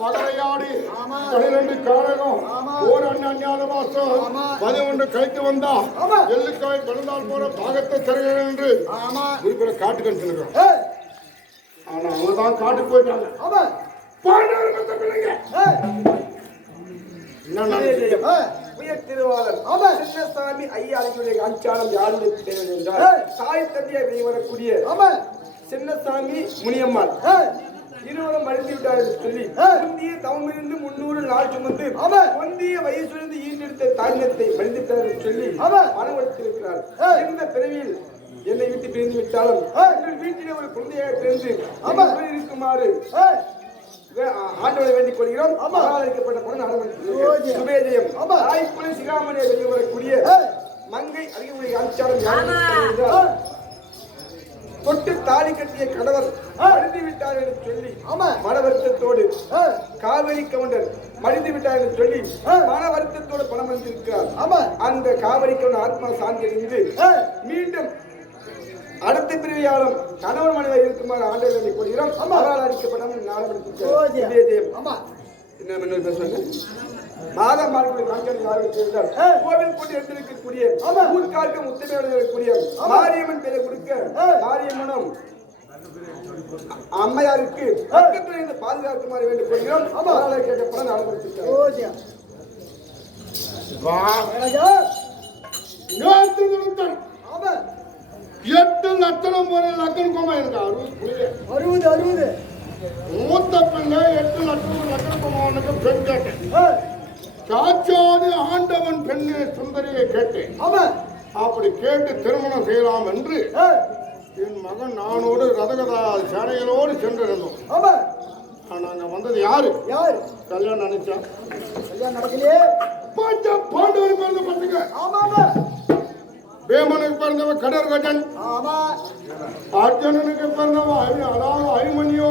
பகலையாடி 12 காரகம் ஒரு அஞ்ஞான மாசம் 11 கழித்து வந்தா எள்ளுக்காய் பிறந்தால் போற பாகத்தை தருகிறேன் என்று குறிப்பிட காட்டுக்கு அனுப்பிச்சிருக்கோம். ஆனா அவங்கதான் காட்டுக்கு போயிட்டாங்க. சின்னசாமி ஐயாவுடைய அஞ்சாலம் யாருடைய தேவை என்றால் தாய் தந்தையை வரக்கூடிய சின்னசாமி முனியம்மாள் இருவரும் மறைந்து விட்டார் என்று சொல்லி முந்திய தவமிருந்து 300 நாள் சுமந்து முந்திய வயசுலிருந்து ஈண்டெடுத்த தாய்மத்தை மறைந்து விட்டார் என்று சொல்லி மனவழித்திருக்கிறார். இந்த பிறவியில் என்னை விட்டு பிரிந்து விட்டாலும் வீட்டிலே ஒரு குழந்தையாக பிறந்து இருக்குமாறு ஆண்டவரை வேண்டிக் கொள்கிறோம். அழைக்கப்பட்ட சுபேஜயம் தாய்க்குழி சிகாமணியை வெளியே வரக்கூடிய மங்கை அதிகமுடைய அஞ்சாலம் தொட்டு தாலி கட்டிய கணவர் மடிந்து விட்டார் என்று சொல்லி மன வருத்தத்தோடு காவேரி கவுண்டர் மடிந்து விட்டார் என்று சொல்லி மன வருத்தத்தோடு பணம் வந்திருக்கிறார். அந்த காவேரி கவுண்டர் ஆத்மா சாந்தி அடைந்து மீண்டும் அடுத்த பிரிவியாலும் கணவன் மனைவி இருக்குமாறு ஆண்டவரை வேண்டிக் கொள்கிறோம். அவரால் அளிக்கப்பட்ட நாடு மாதம் கோவில் கொண்டு எடுத்திருக்கக்கூடிய ஊர்கார்க்கு முத்தமையோட மாரியம்மன் பேரை கொடுக்க மாரியம்மனும் அம்மையாருக்கு பக்கத்தில் இருந்து பாதுகாக்குமாறு வேண்டிக் கொள்கிறோம். அவரால் கேட்கப்பட நாடு எட்டு லட்சணம் போற லக்கணம் கோமா எனக்கு 60 மூத்த பிள்ளை 8 லட்சம் கோமாவனுக்கு பெண் கேட்டேன். சாட்சாது ஆண்டவன் பெண்ணு சுந்தரியை கேட்டேன். அப்படி கேட்டு திருமணம் செய்யலாம் என்று என் மகன் நானோடு ரதகதா சேனைகளோடு சென்றிருந்தோம். நாங்க வந்தது யாரு கல்யாணம் நினைச்சா நடக்கலையே. பாண்டவர் பிறந்த பத்துக்க வேமனுக்கு பிறந்தவன் கடற்கஜன், அர்ஜுனனுக்கு பிறந்தவன் அதாவது அபிமன்யு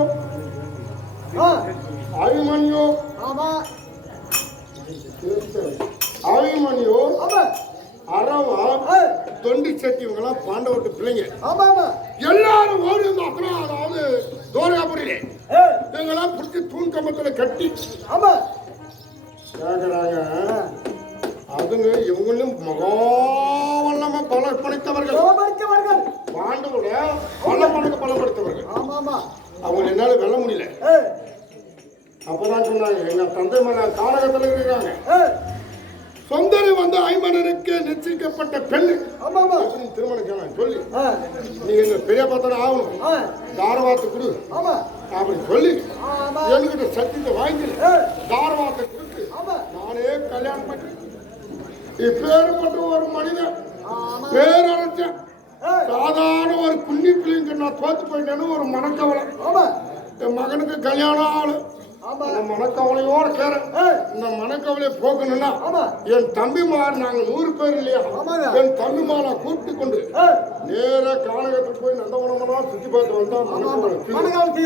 அரவா தொண்டி சட்டி இவங்கெல்லாம் பாண்டவட்டு பிள்ளைங்க. எல்லாரும் ஓடி வந்தாங்க. அதாவது தோரகாபுரியிலே இவங்கெல்லாம் பிடிச்சி தூண் கம்பத்துல கட்டி கேட்கிறாங்க. அதுங்க இவங்களும் மகாவல்லம பலப்படுத்தவர்கள், பாண்டவோட பலமனுக்கு பலப்படுத்தவர்கள். அவங்க என்னால வெல்ல முடியல. அப்பதான் சொன்னாங்க, எங்க தந்தை மேல காரகத்தில் இருக்கிறாங்க. சுந்தரி வந்து ஐமனருக்கு நிச்சயிக்கப்பட்ட பெண்ணு திருமணம் செய்யலாம் சொல்லி நீங்க எங்க பெரிய பத்திரம் ஆகணும், தாரவாத்து கொடு அப்படின்னு சொல்லி என்கிட்ட சத்தியத்தை வாங்கி தாரவாத்தை கொடுத்து நானே கல்யாணம் பண்ணி இப்பேற்பட்ட ஒரு மனிதன் பேரரசன் சாதாரண ஒரு குன்னி பிள்ளைங்க நான் தோத்து போயிட்டேன்னு ஒரு மனக்கவலை. என் மகனுக்கு கல்யாணம் ஆளு மனக்கவலையோட சேர இந்த மனக்கவலையை போக்கணும்னா என் தம்பிமார் நாங்க 100 பேர் இல்லையா, என் தம்பிமாரை கூப்பிட்டு கொண்டு நேர கானகத்துக்கு போய் நந்தவனமெல்லாம் சுத்தி பார்த்து வந்தா தம்பி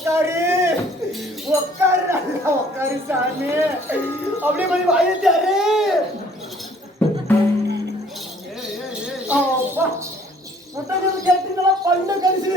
உட்காரு உட்காரு நல்லா உட்காரு சாமி அப்படியே கொஞ்சம் வாயத்தாரு முட்டை கேட்டீங்களா பல்ல கரிசு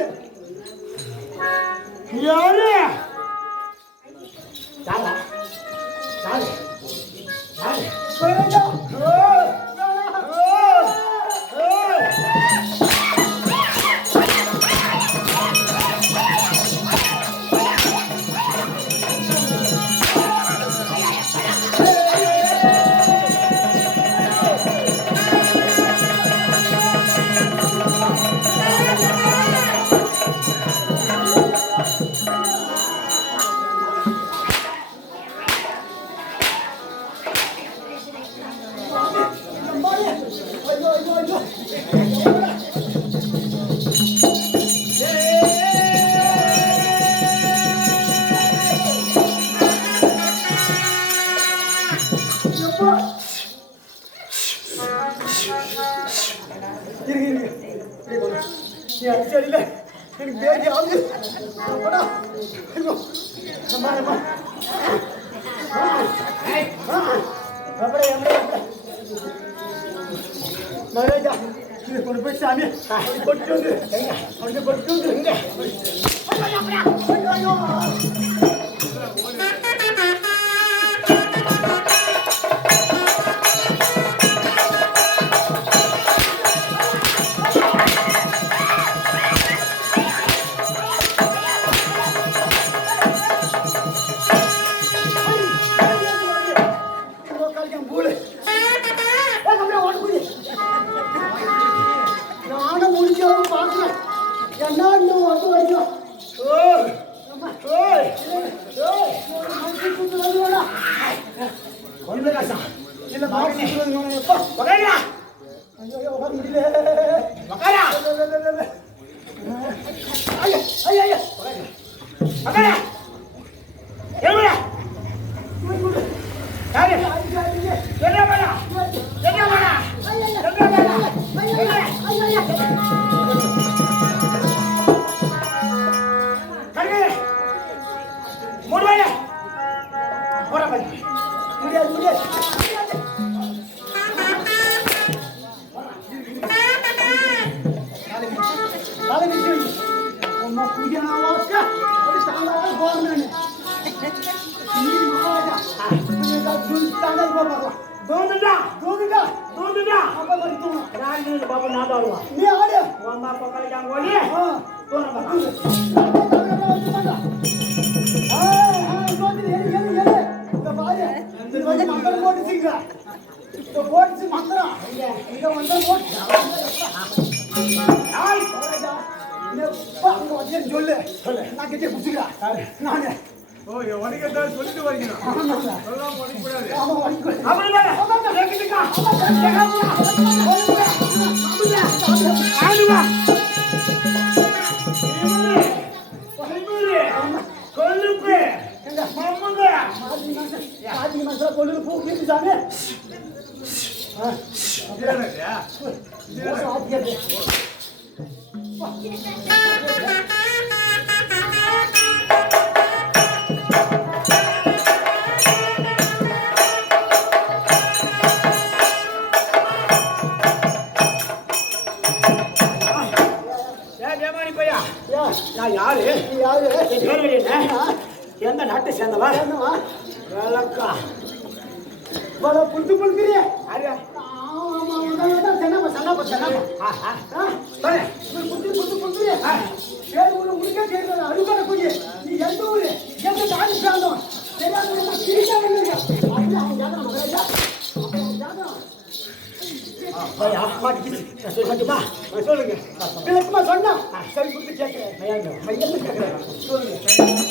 யாரு சரியில்லை எனக்கு பேசி ஆகுது மகாராஜா இது கொண்டு போய் சாமி கொட்டு வந்து அவனுக்கு கொட்டு வந்து சொல்லு நான் கிட்டே குடிச்சுக்கிறா நானே சொல்லிட்டு வரீங்க கொள்ளு பூ கேட்டுச்சாமே எந்த நாட்டை சேர்ந்தவா புடிச்சு புடிக்கிறிய அழுக்கக்கூடிய நீ எந்த ஊரு எந்த நாடு சேர்ந்தோம் சொல்லுங்க விளக்கமா சொன்னா சரி கொடுத்து கேட்கிறேன் சொல்லுங்க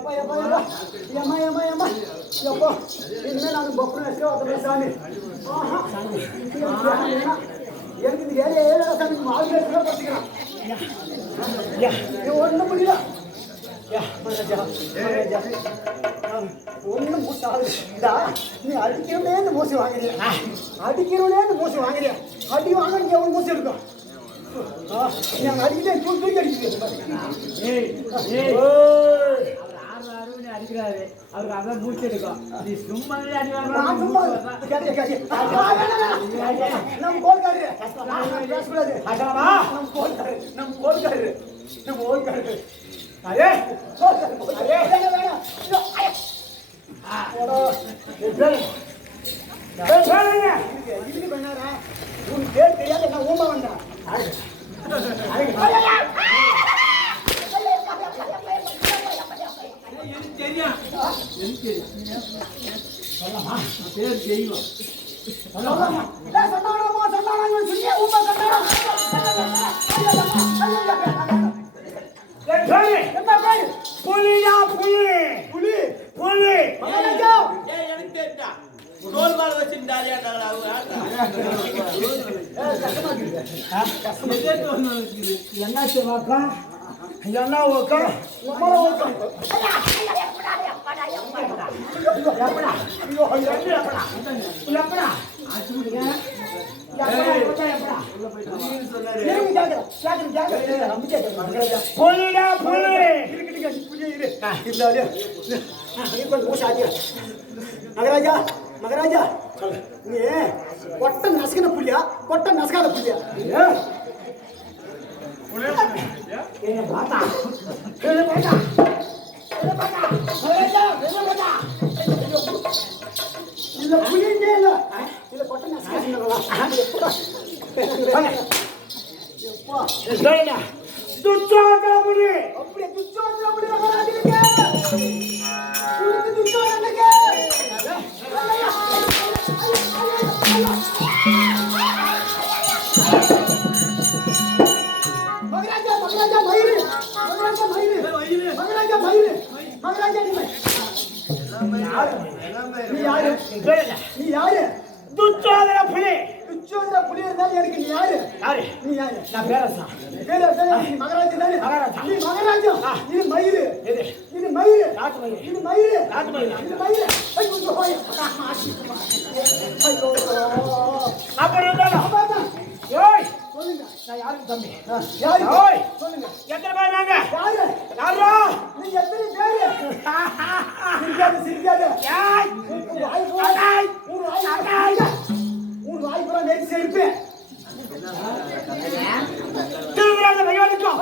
எப்பா எப்பா எப்பா ஏமா ஏமா ஏமா எப்பா இனிமே நான் பப்புன்னு வச்சுக்கோ சாமி எனக்கு இந்த வேலையே ஏழை சாமி மாவு பார்த்துக்கிறான் ஒன்றும் முடியல ஒன்றும் மூசாதுடா நீ அடிக்கிறவனே இந்த மூசி வாங்குறியா அடிக்கிறவனே இந்த மூசி வாங்குறியா அடி வாங்க நீங்க எவ்வளோ மூசி இருக்கும் நாங்கள் அடிக்கிட்டே தூக்கி அடிக்கிறாரு அவருக்கு அதான் மூச்சு எடுக்கும் நீ சும்மா நம்ம கோல்காரு பேசக்கூடாது நம்ம கோல்காரு நம்ம ஓல்காரு அரே இதுக்கு பண்ணாரா உன் பேர் தெரியாது என்ன ஊமா வந்தா பேர் தெரியும் புலியா புலி புலி புலி எனக்கு தெரிஞ்சா ரோல் பால் வச்சிருந்தாரு என்ன செய்வாக்கா என்ன ஓக்கா உமர ஓக்கா மகராஜா மகராஜா நீ கொட்ட நசுக்கின புள்ளியா கொட்ட நசுக்காத புள்ளியா இல்ல புள்ளியே இல்ல இல்ல கொட்ட நசுக்கினா துச்சோதன புலி அப்படியே துச்சோதன புலி மகராஜனுக்கு துச்சோதனனுக்கு மகராஜா மகராஜா மயிரு மகராஜா மயிரு மகராஜா மயிரு மகராஜா நீ யாரு நீ யாரு துச்சோதன புலி துச்சோதன புலி இருந்தாலும் எனக்கு நீ யாரு யாரு நீ யாரு நான் பேரரசா பேரரசா நீ மகராஜா தானே மகராஜா நீ மகராஜா இது மயிரு எது இது மயிரு நாட்டு மயிரு இது மயிரு நாட்டு மயிரு இது மயிரு ஐயோ போய் ஐயோ அப்புறம் இருந்தாலும் ஏய் சொல்லுங்க நான் யாருக்கு தம்பி யாரு ஓய் சொல்லுங்க எத்தனை பேர் நாங்க யாரு யாரோ நீ எத்தனை பேர் சிரிக்காத ஏய் வாய் போய் உன் வாய் பூரா நெறி சேர்ப்பு திருநாட்டு மகிமனுக்கும்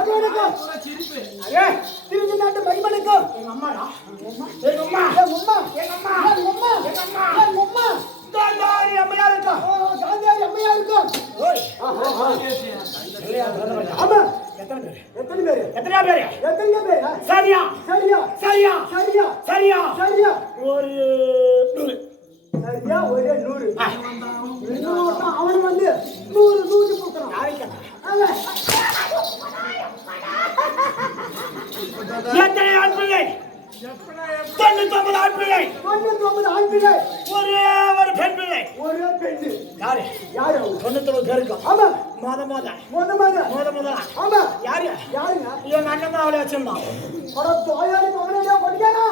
அரே திருநாட்டு மகிமனுக்கும் எங்க அம்மாடா எங்க அம்மா எங்க அம்மா எங்க அம்மா எங்க அம்மா எங்க அம்மா எங்க அம்மா காந்தாரி அம்மையா இருக்கும் காந்தாரி அம்மையா இருக்கும் ஓய் ஆமா எத்தனை பேர் எத்தனை பேர் எத்தனை பேர் சரியா சரியா சரியா சரியா சரியா சரியா ஒரு 100 சரியா ஒரே 100 அவன் வந்து 100 போக்குறான் எத்தனை ஆண் பிள்ளை 99 ஆண் பிள்ளை 99 ஆண் பிள்ளை ஒரே ஒரு பெண் பிள்ளை ஒரே பெண் யாரு யாரு 99 பேருக்கு ஆமா மோத ஆமா யாரு யாருங்க எங்க அண்ணன் தான் அவளை வச்சிருந்தான் அட தோயாளி மகனே படிக்கானா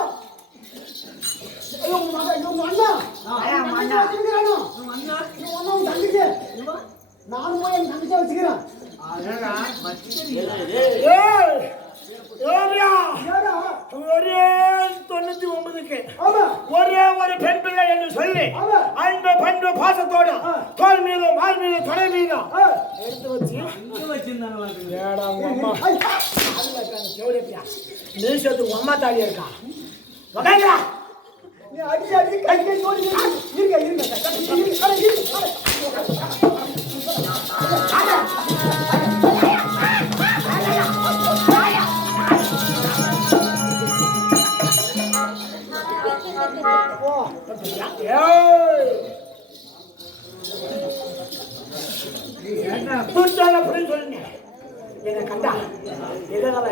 ஐயோ மகா ஐயோ அண்ணா அண்ணா வச்சிருக்கானோ அண்ணா நீ ஒண்ணும் தங்கிச்சு நான் போய் என் தங்கிச்சு வச்சிக்கிறேன் அதடா ஏய் ஏரியா ஒரே 99க்கு ஒரே ஒரு பெண் பிள்ளை என்று சொல்லி அந்த பண்பு பாசத்தோட தோல் மீது மால் மீது தொடை மீது எடுத்து வச்சிருந்தாங்களா நீ சேர்த்து அம்மா தாலி இருக்கா நீ அடிச்சு அடிச்சு கை கை ஓடி இருங்க என்ன கண்டா எதனால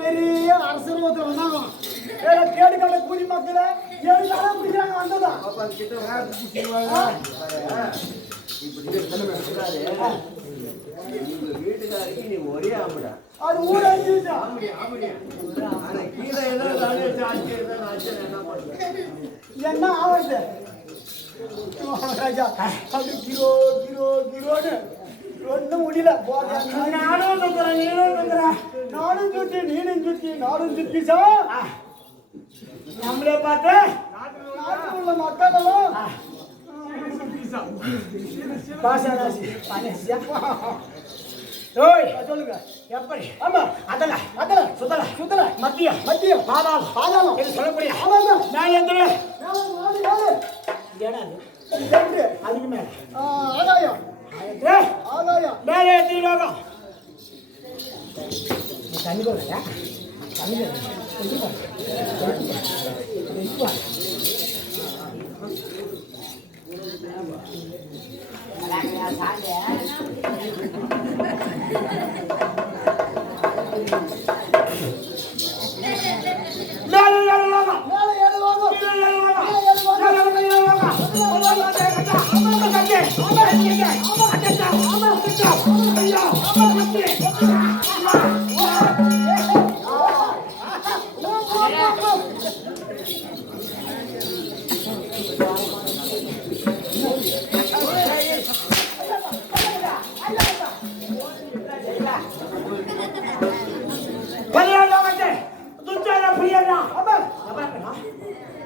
பெரிய அரசியல் ஒருத்தர் வந்தாங்க. கேடு கட்ட கூலி மக்களை 7 நாளா பிடிக்கிறாங்க வந்ததா. வீட்டுக்காரருக்கு நீ ஒரே ஆம்படா. அது ஊர் அழிஞ்சுட்டா. என்ன ஆகுது ராஜா? அப்படி கிலோ கிலோ கிலோன்னு ஒன்றும் முடியல. நானும் சுத்துறேன், நீனும் சுத்துற. நானும் சுத்தி நீனும் சுத்தி நானும் சுத்திச்சா நம்மளே பார்த்து நாட்டில் உள்ள மக்களும் சொல்லுங்க எப்படி? ஆமா அதல அதல சுத்தல சுத்தல மத்தியம் மத்தியம் பாதாளம் பாதாளம் இது சொல்லக்கூடிய ஆமாமா நான் எந்திர அதுக்கு மேல ஆதாயம் ஆதாயம் மேலே தீரோகம் தண்ணி போடுங்க தண்ணி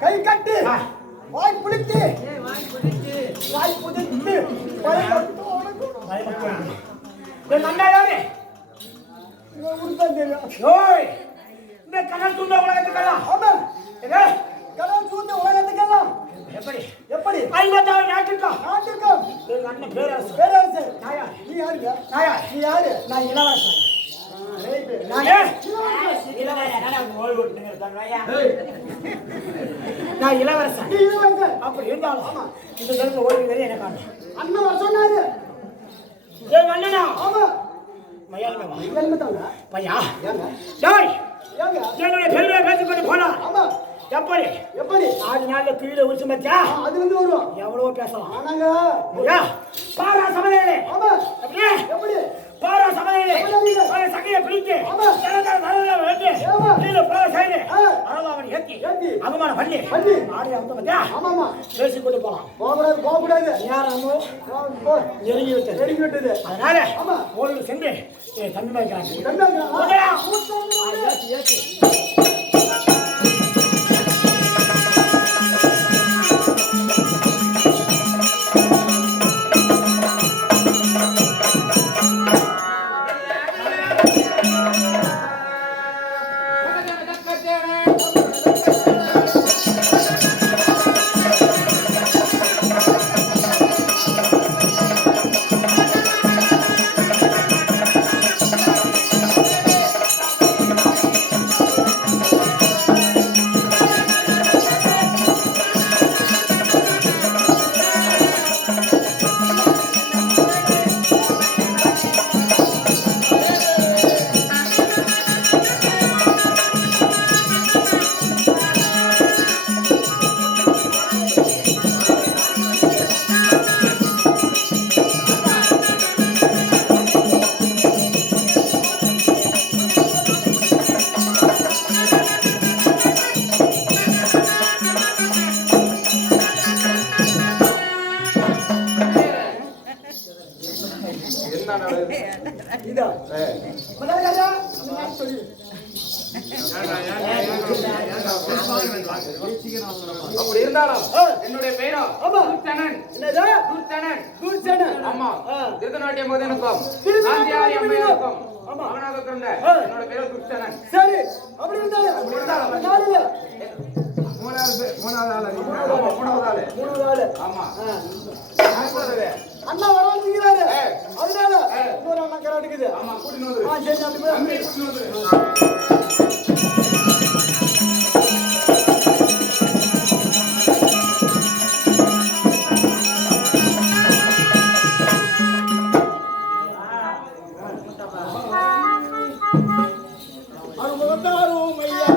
கை கட்டு வாய் புடித்து வாய் புடித்து இந்த கடல் சூழ்ந்த உலகத்துக்கெல்லாம் கடல் சூழ்ந்த உலகத்துக்கெல்லாம் எப்படி எப்படி 50வது நாட்டுக்கும் எங்க அண்ணன் பேரரசு பேரரசு நாயா நீ யாருங்க நாயா நீ யாரு நான் இளவரசன் நான் இளவரசன் அப்படி இருந்தாலும் இந்த தடவை ஓய்வு எனக்கு அண்ணன் சொன்னாரு எங்க அண்ணனா ஆமா பையா என்னுடைய பெருமையை பேசிக்கொண்டு போனா எப்படி எப்படி 6 நாள்ல கீழே உரிச்சு மத்தியா அது வந்து வரும் எவ்வளவோ பேசலாம் ஆனாங்க பாரா சமநிலை அப்படியே எப்படி பாரா சமநிலை சகையை பிடித்து கீழே போக செய்து அவன் ஏற்றி அவமான பண்ணி ஆடி அவங்க மத்தியா ஆமாமா பேசிக்கொண்டு போகலாம் போகக்கூடாது யாரும் நெருங்கி விட்டது அதனால ஓய்வு சென்று தம்பி வைக்கிறாங்க அப்படி இருந்தாலும் என்னுடைய பெயரோ துர்ச்சனன். துர்ச்சனன் ஆமா திருநாட்டிய மகனுக்கும் காந்தியாரி அம்மையாருக்கும் மகனாக பிறந்த என்னோட பேரோ துர்ச்சனன். சரி அப்படி இருந்தாலும் மூணாவது ஆளு ஆமா அண்ணா வரவாங்கிறாரு அதனால இன்னொரு அண்ணா கராட்டுக்குது ஆமா கூட்டிட்டு சரி அப்படி முகத்தாரும் ஐயா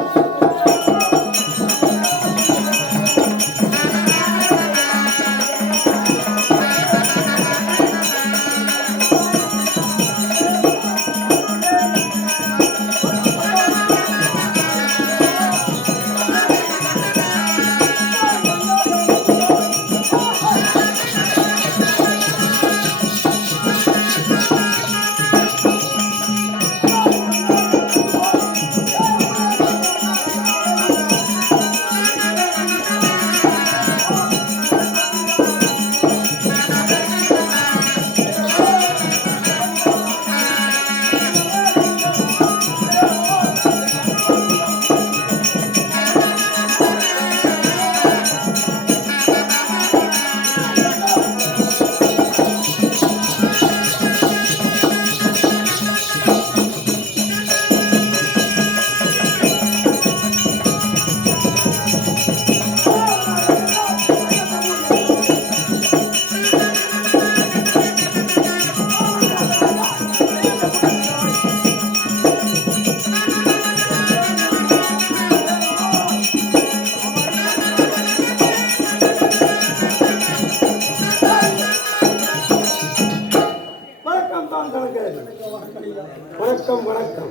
வணக்கம் வணக்கம்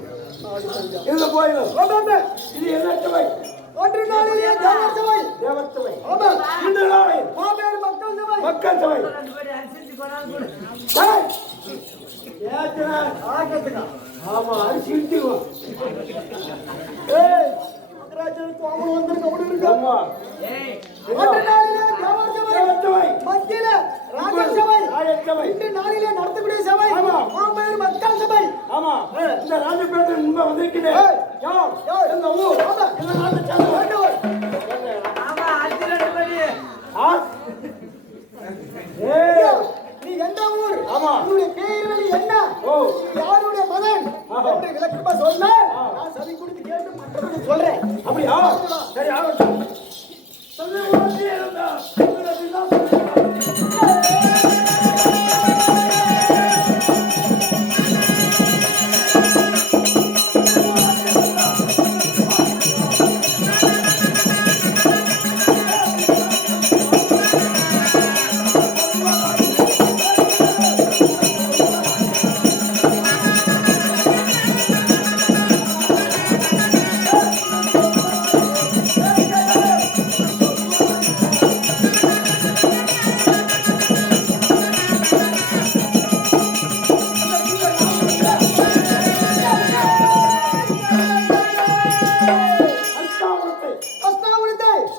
இந்த கோயில் இது என்ன சபை? ஒன்று நாளிலே தேவர் சபை. தேவர் சபை. ஆமா. இந்த நாளில் மாபெரும் மக்கள் சபை. மக்கள் சபை. ஏய், ஏத்தனா ஆகட்டுங்க. ஆமா அரிசி இடிச்சுக்குவோம். ஏய் மகராஜன் கோமல வந்திருக்க ஓடிருக்க. ஆமா. ஒன்று நாளிலே தேவர் சபை. தேவர் சபை. மத்தியில ராஜ சபை. ராஜ சபை. இந்த நாளிலே நடத்தக்கூடிய சபை. ஆமா. மாபெரும் மக்கள் சபை. ஆமா. இந்த ராஜபேட்டை முன்பு வந்திருக்கிறேன். ஏய், யார் இந்த ஊர்? ஆமா. இந்த நாட்டு சார்ந்த வேண்டுவர். ஆ? ஏய், நீ எந்த ஊர்? ஆமா. உன்னுடைய பேர் என்ன? ஓ. நீ யாருடைய மகன்? ஆஹா. என்று விளக்கமா சொன்னா நான் சரி கொடுத்து கேட்டு மற்றவங்க சொல்றேன். அப்படியா? சரி ஆகட்டும். சொல்லு ஓடி இருந்தா.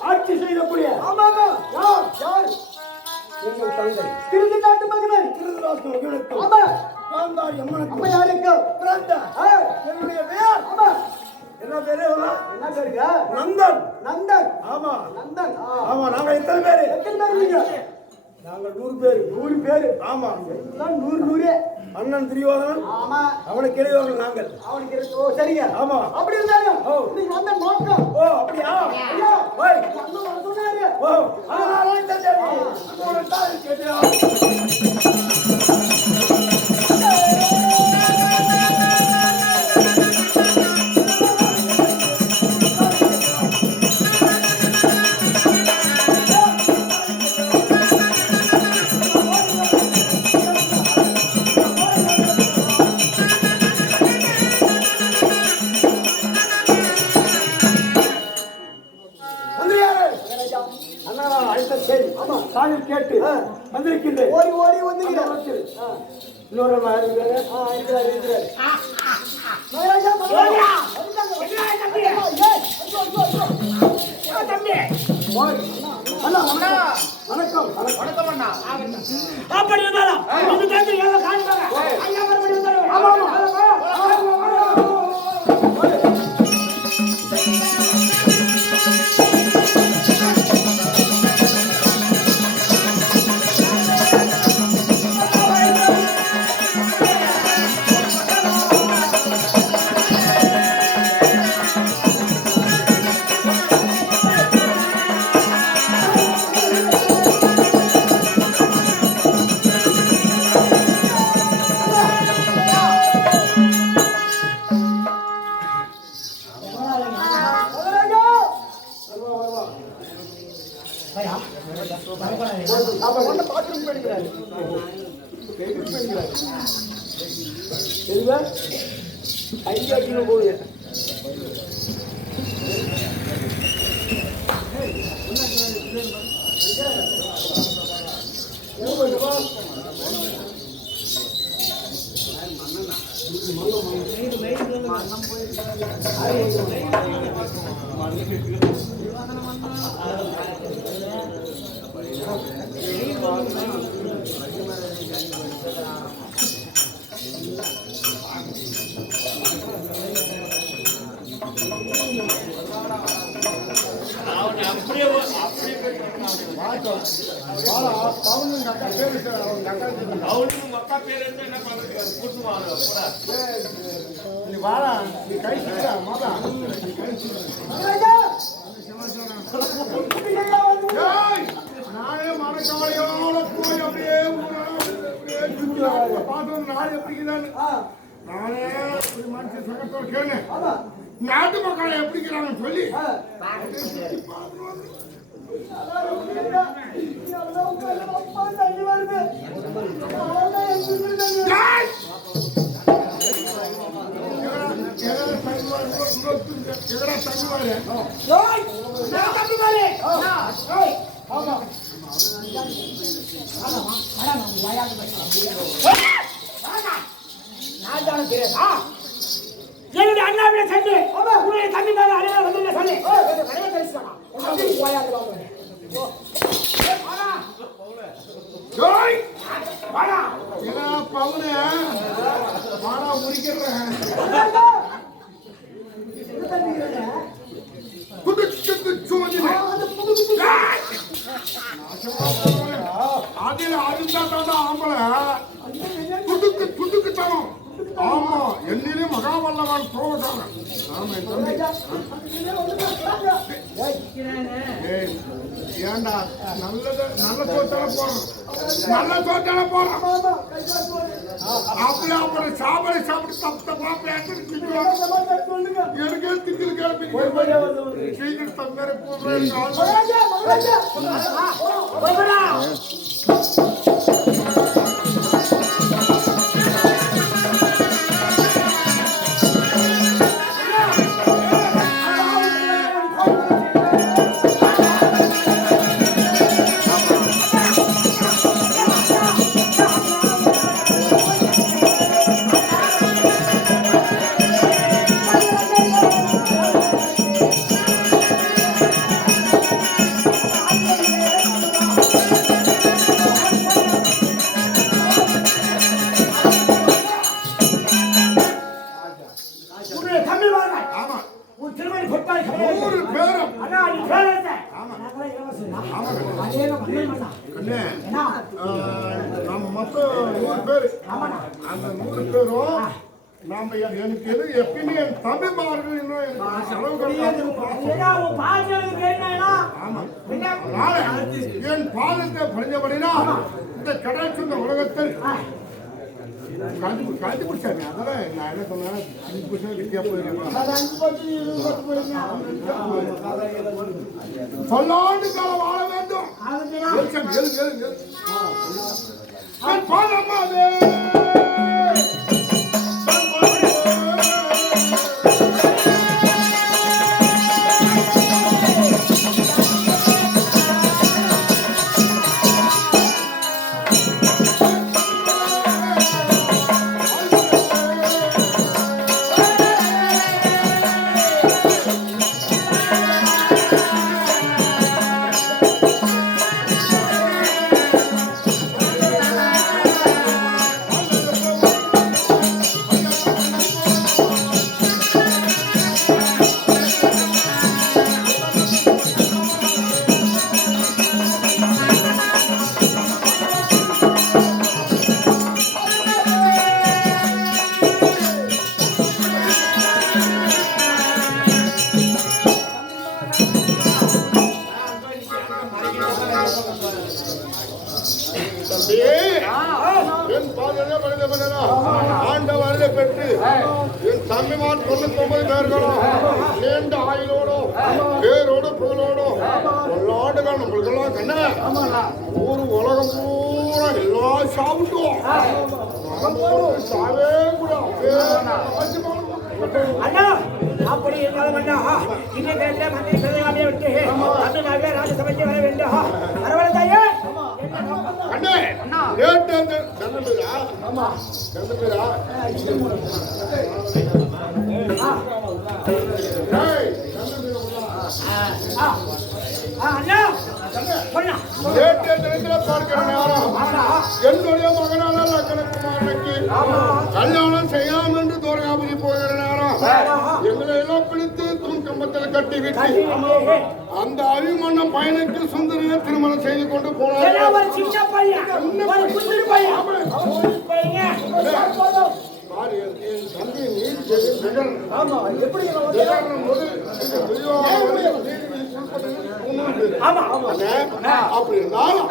ஆட்சி செய்யக்கூடிய ஆமாங்க. யார்? யார்? எங்கள் தந்தை திருச்சி நாட்டு மகன். திருதராஷ்டிர மகனுக்கு ஆமா. காந்தாரி அம்மனுக்கு அம்மையாருக்கு பிறந்த என்னுடைய பெயர் ஆமா. என்ன பேரு என்ன பேருங்க? நந்தன். நந்தன். ஆமா நந்தன். ஆமா நாங்க எத்தனை பேரு? எத்தனை பேர் நீங்க? நாங்கள் 100 பேரு. 100 பேரு. ஆமா எல்லாம் 100. அண்ணன் துரியோதனன் ஆமா. அவனுக்கு இளையவர்கள் நாங்கள். அவனுக்கு இருக்கு. ஓ சரிங்க. ஆமா. அப்படி இருந்தாலும் ஓ. நீங்க வந்த நோக்கம். ஓ அப்படியா? ஐயா, ஓய். அண்ணன் வர சொன்னாரு. ஓ அதனால இந்த தேவி உங்களோட தாய் கேட்டியா? காலில் கேட்டு வந்திருக்கின்றேன். ஓடி ஓடி வந்துக்கிறேன். இன்னொரு இருக்கிறாரு. இருக்கிறாரு. மகாராஜா மகாராஜா. வந்துட்டாங்க. ஏய், தம்பி. அண்ணா வணக்கம். வணக்கம் அண்ணா. அப்படி இருந்தாலும் இது கேட்டு எல்லாம் காணுங்க. ஐயா மறுபடி வந்தாரு. ஆமா அப்ப ஒண்ணு பாத்ரூம் போயிருக்கிறாரு. எதுவா கையாட்டின போகுது. நானே மனக்கவலையோட போய் அப்படியே நாடு எப்படிக்குதான்னு நானே மனுஷன் சங்கத்தோட கேளு நாட்டு மக்களை எப்படிக்கிறாங்கன்னு சொல்லி என்னுடைய அண்ணாவிட சென்று உன்னுடைய தம்பி மேல அடையாளம் வந்து சொல்லி பவுன மாடா முடிக்கிறேன் அதில் அதுதான் ஆம்பளை துடுக்கு தரம் ஆமா என்னிலே மகாவல்லவன் புரோகாரன் ஆமா ஏண்டா நல்ல தோட்டால போறோம் அப்படி அப்படி சாப்பிட்டு தப்பா எனக்கு திங்கில் கேள்வி தந்தர நம்ம மொத்தம் 100 பேர் அந்த 100 பேரும் நாம எனக்கு எது எப்பயுமே என் தமிழ்மார்கள் இன்னும் எனக்கு செலவு என் பாதத்தை பறிஞ்சபடினா இந்த கடல் சொந்த உலகத்தில் கல்வி பிடிச்சாங்க அதெல்லாம் நான் என்ன சொன்னேன் வித்தியா சொல்லாண்டு காலம் வாழ வேண்டும் பாதம்மா அது தம்பிமார் 99 பேர்களும் நீண்ட ஆயுளோடும் பேரோடு புகழோடும் பல்லாண்டுகள் நம்மளுக்கெல்லாம் கண்ண ஊரு உலகம் பூரா எல்லாம் சாப்பிட்டோம் சாவே கூட அண்ணா அப்படி இருந்தாலும் அண்ணா இன்னைக்கு மந்திரி விட்டு அது நாவே ராஜசபைக்கு வர வேண்டும் அரவணைத்தாயே அண்ணே நேற்று சந்திரா ஆமா சந்திரா அண்ணா நேற்று தினத்தில் பார்க்கிற நேரம் என்னுடைய மகனான லக்னகுமாரனுக்கு கல்யாணம் செய்யாமல் என்று தோரகாபுரி போகிற நேரம் எங்களை எல்லாம் பிடித்து தூண்கம்பத்தில் கட்டி விட்டு அந்த அபிமன்ன பையனுக்கு சுந்தரியை திருமணம் செய்து கொண்டு போனார். அப்படி இருந்தாலும்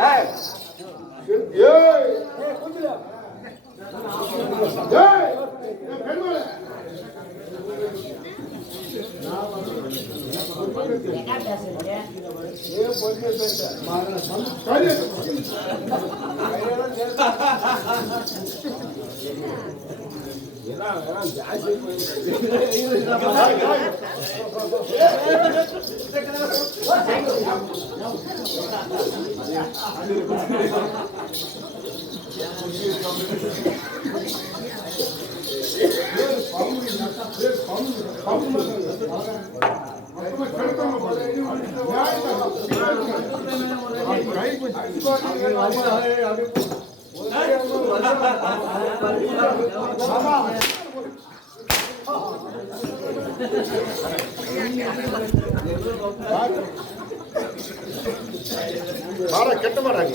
கெட்ட மாட்டாங்க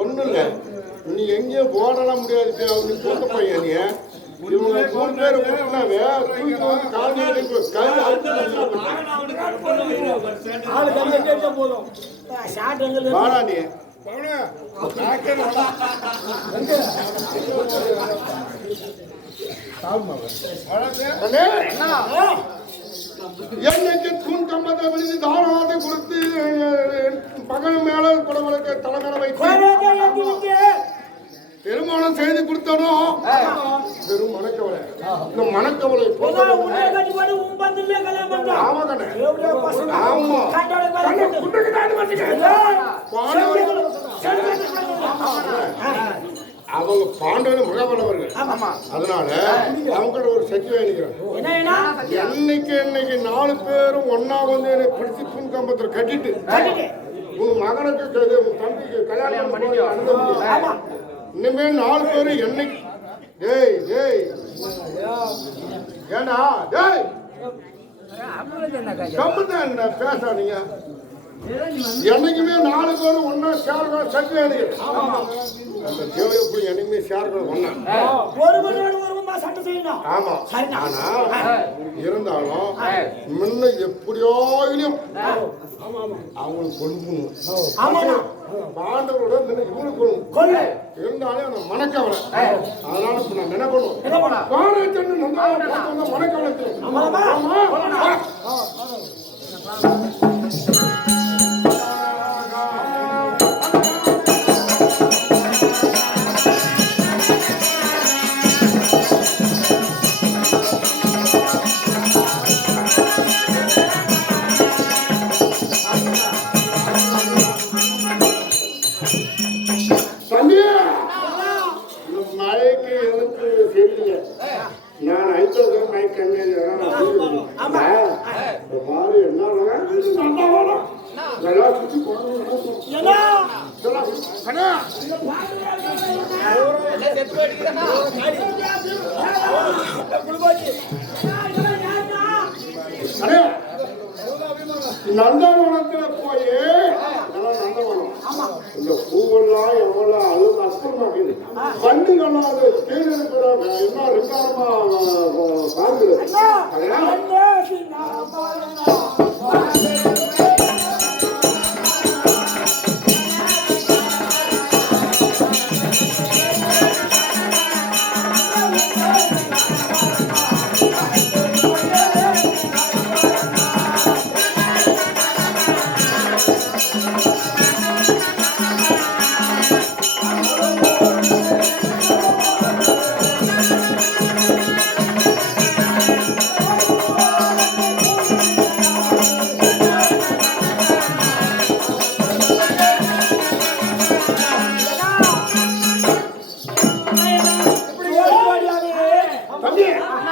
ஒண்ணு இல்ல நீ எங்கேயும் போடலாம் முடியாது அவனுக்கு சொந்த பையன் நீ இவங்க 3 பேர் கூட்டினாவே வாடா நீ என்னைக்கு தூண் கம்பத்தை விழுந்து தாராளத்தை கொடுத்து பகல் மேல குடவளுக்கு தலைமையில வைத்து திருமணம் செய்து கொடுத்தனோ வெறும் மணக்கவலை இந்த மணக்கவலை அவங்க பாண்டவன் மகாபலவர்கள் அதனால அவங்க ஒரு சக்தி வேணிக்கிறாங்க என்னைக்கு 4 பேரும் ஒன்னா வந்து என்னை பிடிச்சி தூண் கம்பத்தில் கட்டிட்டு உன் மகனுக்கு உன் தம்பிக்கு கல்யாணம் பண்ணி இனிமே 4 பேரும் என்னைக்கு ஏண்டா என்ன பேசாதீங்க என்னைக்குமே 4 பேரும் ஒன்னா சேர்க்கணும் சக்தி அந்த தேவையப்படி என்னைக்குமே சேர்க்கணும் ஒன்னா சட்டை செய்யணும். ஆமா ஆனா இருந்தாலும் முன்ன எப்படியோயிலும் அவங்களுக்கு கொடுக்கணும் பாண்டவரோட இவனுக்கு கொள்ளு இருந்தாலும் அந்த மணக்கவலை அதனால நான் என்ன பண்ணுவோம் மணக்கவலை நந்தவனத்துல போய் நந்தவனம் இந்த பூவெல்லாம் எவ்வளவு அழுது அற்புதமாக்குது கண்ணுகள்லாம் அது கீழே இருக்கிறாங்க என்ன ரெண்டாரமா பாக்குது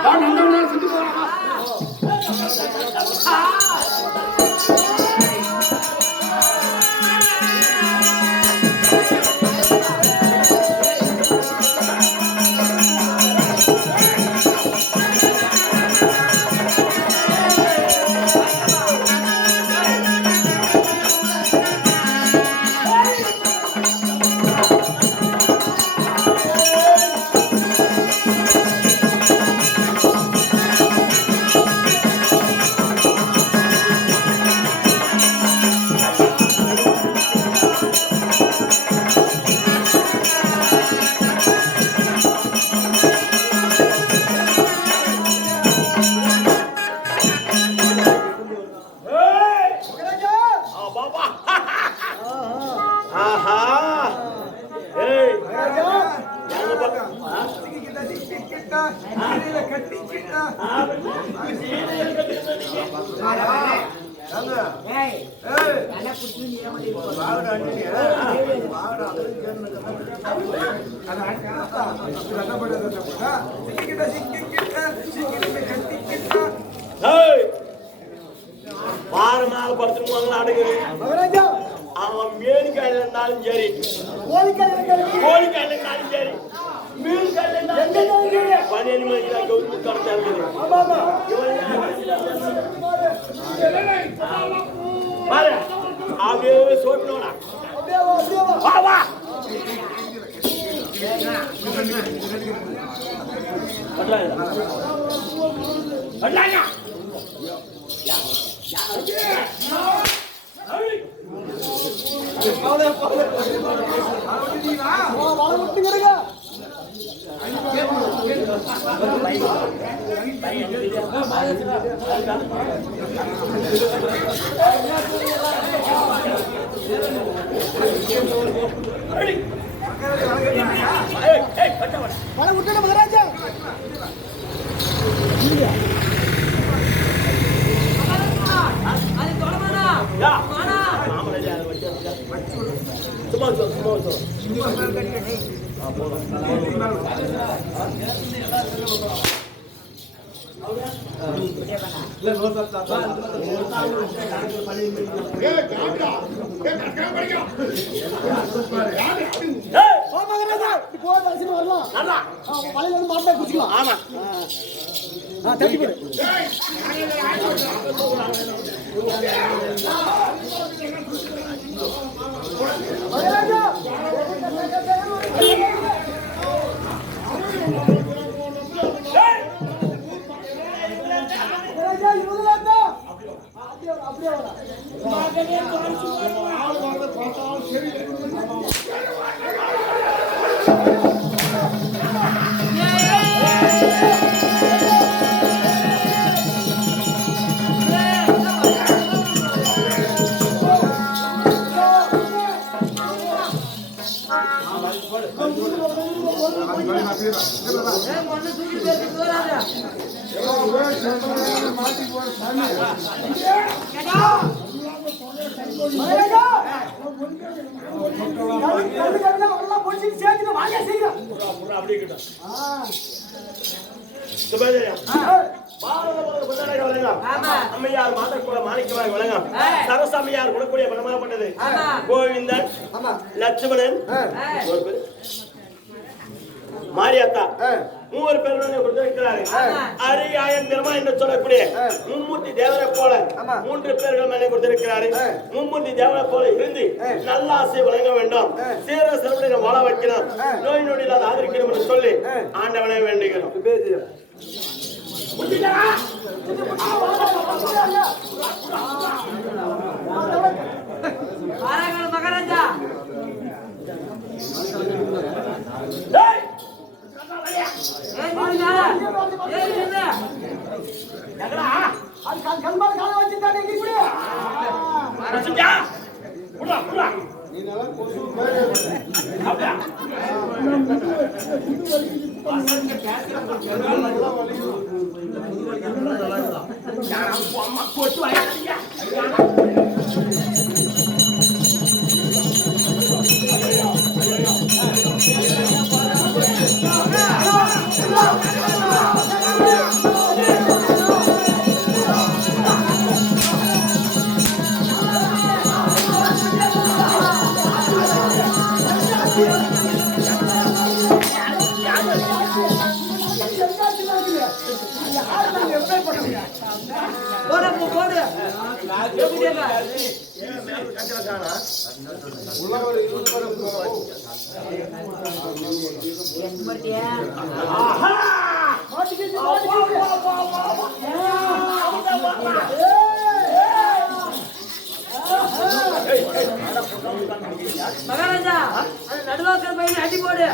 வா நந்தவனம் சுத்தி போறா பாரமாக படுத்துருவாங்க அடங்குது அவன் மேல் கையில இருந்தாலும் சரி கோழி கையில இருந்தாலும் சரி மீன் கையில இருந்தாலும் சரி 12 மணிக்கு கவுத்து கடத்த பாரு அப்படியே சோட்டோடா வா வா அண்ணா மகாராஜா ஆமா தட்டி போடு அம்மையார் மாதக்குல மாணிக்கமாக வழங்கும் சரசம்மையார் குணக்கூடிய பணமாகப்பட்டது கோவிந்தன் லட்சுமணன் மாரியாத்தா மூவர் பேர் கொடுத்திருக்கிறாரு அரியாயன் பெருமா என்று சொல்லக்கூடிய மும்மூர்த்தி தேவரை போல 3 பேர்கள் மேலே கொடுத்திருக்கிறாரு மும்மூர்த்தி தேவரை போல இருந்து நல்ல ஆசை வழங்க வேண்டும் சீர சிறப்புடன் வாழ வைக்கணும் நோய் நொடி இல்லாத ஆதரிக்கணும் என்று சொல்லி ஆண்டவனை வேண்டுகிறோம் மகாராஜா Come on! போடு போடு எப்படிங்க மகாராஜா நடுவாக்கல் பையன் அடி போடு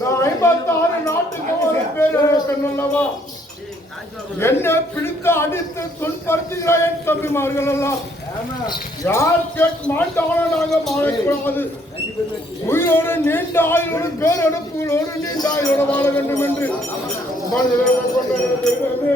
நான் 56 நாட்டுக்கு ஒரு பேரரசன் அல்லவா? என்னை பிடித்து அடித்து துன்படுத்துகிறாய் என் தம்பிமார்கள் எல்லாம். யார் கேட்க மாட்டானோ நாங்க வாழக்கூடாது. உயிரோடு நீண்ட ஆயுளோடு பேரனுப்புகளோடு நீண்ட ஆயுளோடு வாழ வேண்டும் என்று மனிதர்கள் கொண்டிருக்கிறது.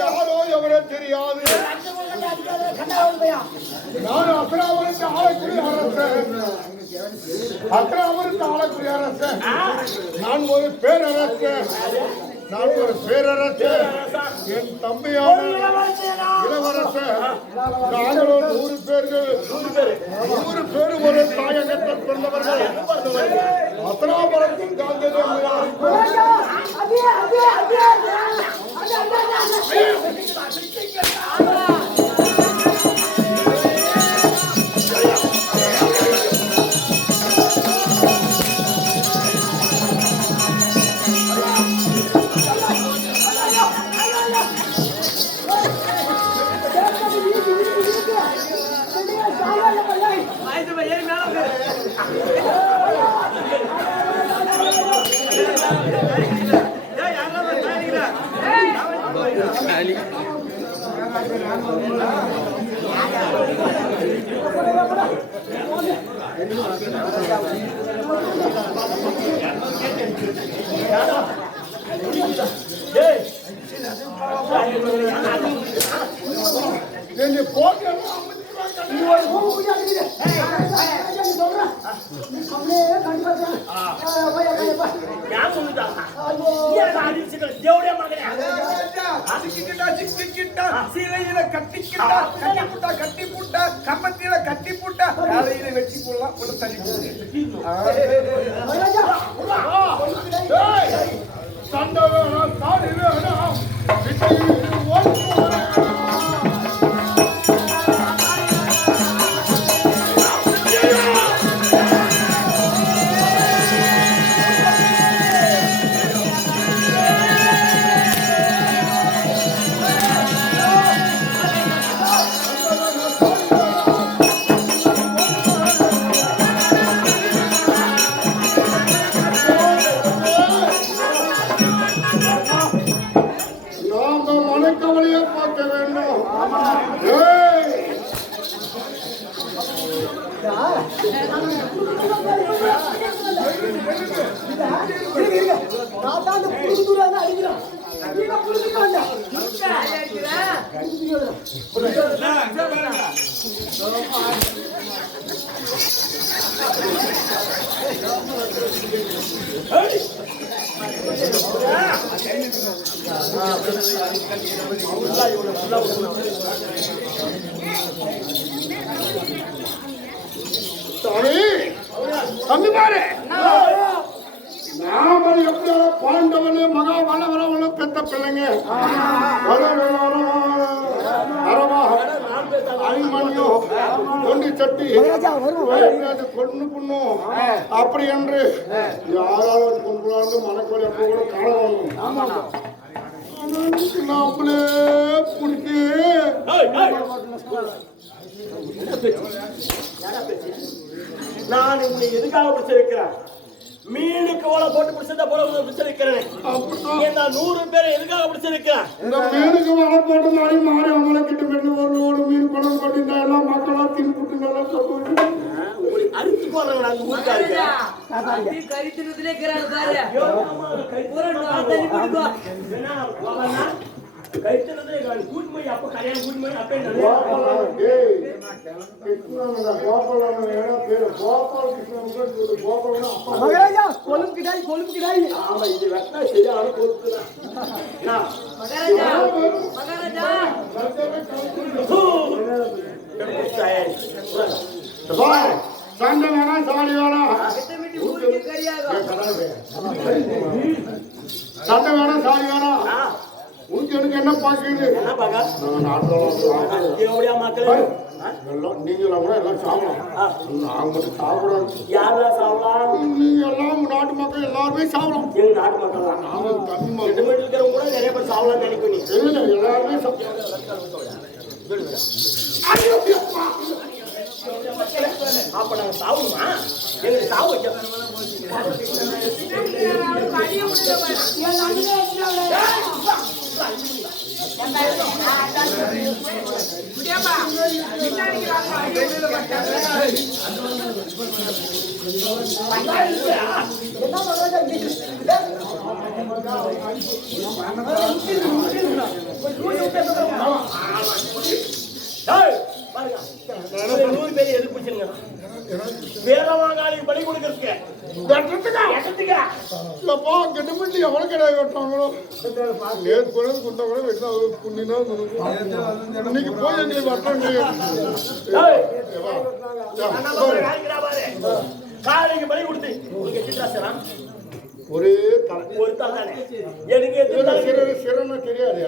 யாரோ எவரோ தெரியாது. நான் அக்ராமரத்து ஆளக்கூடிய அரசன். அக்ராமரத்து ஆளக்கூடிய அரசன். நான் ஒரு பேரரசன். நான் ஒரு பேரரசன். என் தம்பியான இளவரசன். நாங்களோ 100 பேர்கள். 100 பேர் ஒரு தாயகத்தில் பிறந்தவர்கள். அக்ராமரத்தின் காந்ததேவன் ஏறி மேல நீங்க போட்டு நீ ஒரு மூணு குடியா இருக்குது. நீ சொல்ற. நீ அப்படியே கண்டிப்பா. யார் சொல்லுதாங்க? ஏன் அடிச்சுக்கிற தேவடைய மகனே? சீலையில கட்டி புட்டா கம்பத்தில கட்டி புட்டா காலையில வெட்டி போடலாம் உள்ள தள்ளி போடு. மகாராஜா சண்டை வேணாம், தாடி வேணாம், விட்டு ஓடி போறேன். நாம மனக்கவலையை பார்க்க வேண்டும். ஏய், நான் தான் புது தூரம் அடிக்கிறான். நீ புரிஞ்சுக்க வேண்டாம். சாமி, தம்பி பாரு. நாம எப்படி பாண்டவனு மகா வளவரவனு பெத்த பிள்ளைங்க. அணிமணியோ கொண்டு சட்டி கொண்டு புண்ணும் அப்படி என்று யாராவது கொண்டு மனக்கோலை எப்போ கூட காணணும். நம்மளே பிடிச்சி நான் உன்னை எதுக்காக பிடிச்சிருக்கிறேன்? மீனுக்கு ஓலை போட்டு பிடிச்சத போல உன்னை பிடிச்சிருக்கிறேன். இந்த 100 பேரை எதுக்காக பிடிச்சிருக்கிறேன்? இந்த மீனுக்கு வலை போட்டு மாறி மாறி அவங்களை கிட்ட மீன் ஒரு லோடு மீன் பணம் போட்டு இந்த எல்லாம் மக்களா தின்புட்டு நல்லா சொல்லுவாங்க. அரிசி போடுறாங்க அந்த ஊருக்காருங்க. கறித்தினத்திலே இருக்கிறாங்க பாரு. தண்ணி குடிக்கோ. கைத்தினதே கூட்டுமை அப்ப கல்யாணம் கூட்டுமை அப்ப மகாராஜா கொழும்பு கிடாய். ஆமா இது வெட்டா சரியான பொறுப்புதான். மகாராஜா மகாராஜா சண்டை வேணாம், சாடி வேணாம், விட்டமிட்டு ஊருக்கு கறியாகும். சண்டை வேணாம், சாடி வேணாம். உனக்கு எனக்கு என்ன பாக்குது? என்ன பாக்கா? எப்படியா மக்கள் எல்லாம் நீங்களாம் கூட எல்லாம் சாப்பிடலாம். நாங்க மட்டும் சாப்பிடாது. யாரெல்லாம் சாப்பிடலாம்? நீங்க எல்லாம் நாட்டு மக்கள் எல்லாருமே சாப்பிடலாம். எங்க நாட்டு மக்கள் தான். நாங்க தண்ணி ரெண்டு மீட்டர் இருக்கிறவங்க கூட நிறைய பேர் சாப்பிடலாம் நினைக்கும் நீ. இல்லை, எல்லாருமே அப்ப நாங்க சாப்பிடுமா? எங்களுக்கு சாவு வைக்க பாருங்க 100 பேர் எதுக்கு பிடிச்சிருங்க? வேறவாங்காலிக்கு பலி கொடுக்கறதுக்கு இல்லப்பா கெட்டுமட்டி எவ்வளவு கிடையாது வெட்டாங்களோ நேற்று கூட குண்டா கூட வெட்டினா புண்ணினா இன்னைக்கு போய் எங்களுக்கு வெட்டாங்க. காலைக்கு பலி கொடுத்து உங்களுக்கு எத்தனை ஒரே தலை ஒரு தலை தானே? எனக்கு எத்தனை சிறன்னு தெரியாது.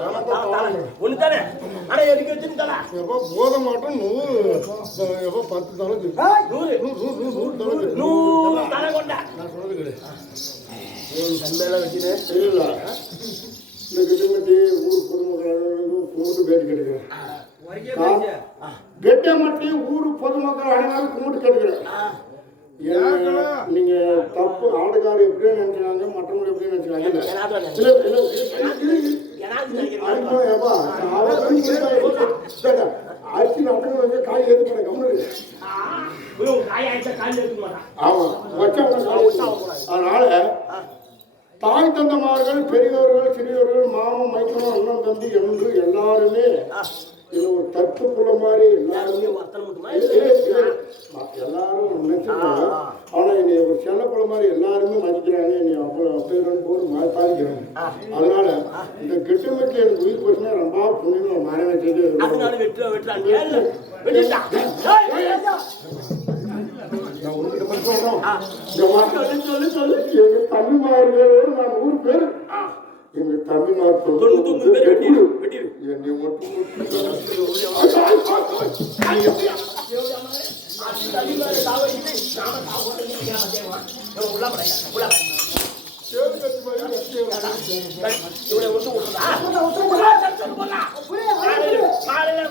ஒண்ணு தானே? ஆனா எனக்கு எத்தனை தலை? எப்போ போத மாட்டோம் 100 எப்போ 10 தலை 100 தலை கொண்டா நான் சொல்றது கிடையாது. தெரியல இந்த கெட்டுமட்டி ஊர் பொதுமக்கள் கும்பிட்டு பேட்டி கேட்டுக்கிறேன். கெட்டமட்டி ஊர் பொதுமக்கள் அனைவரும் கும்பிட்டு கேட்டுக்கிறேன். நீங்க தப்பு ஆடுகாரு எப்படின்னு நினைக்கிறாங்க, மற்றவங்க எப்படி நினைக்கிறாங்க? இல்ல. அரிசி நட்டவங்க காய் ஏது பண்ண கம்முன்னு. ஆமா, அதனால தாய் தந்தமார்கள், பெரியவர்கள், சிறியவர்கள், மாமன், மைக்கணும், அண்ணன், தம்பி என்று எல்லாருமே இது ஒரு தத்துக்குள்ள மாதிரி எல்லாருமே எல்லாரும் நினைச்சிருக்காங்க. ஆனா என்னை ஒரு செல்லக்குள்ள மாதிரி எல்லாருமே மதிக்கிறாங்க. என்னை அவ்வளவு போது பாதிக்கிறாங்க. அதனால இந்த கெட்டுமைக்கு எனக்கு உயிர் போச்சுன்னா ரொம்ப புண்ணியம் ஒரு மரண செய்து நான் உங்ககிட்ட மட்டும் சொல்றோம். எங்க தமிழ்மார்களோடு நான் 100 பேர் எங்க தமிழ்நாட்டு என்னை மட்டும் மாலையில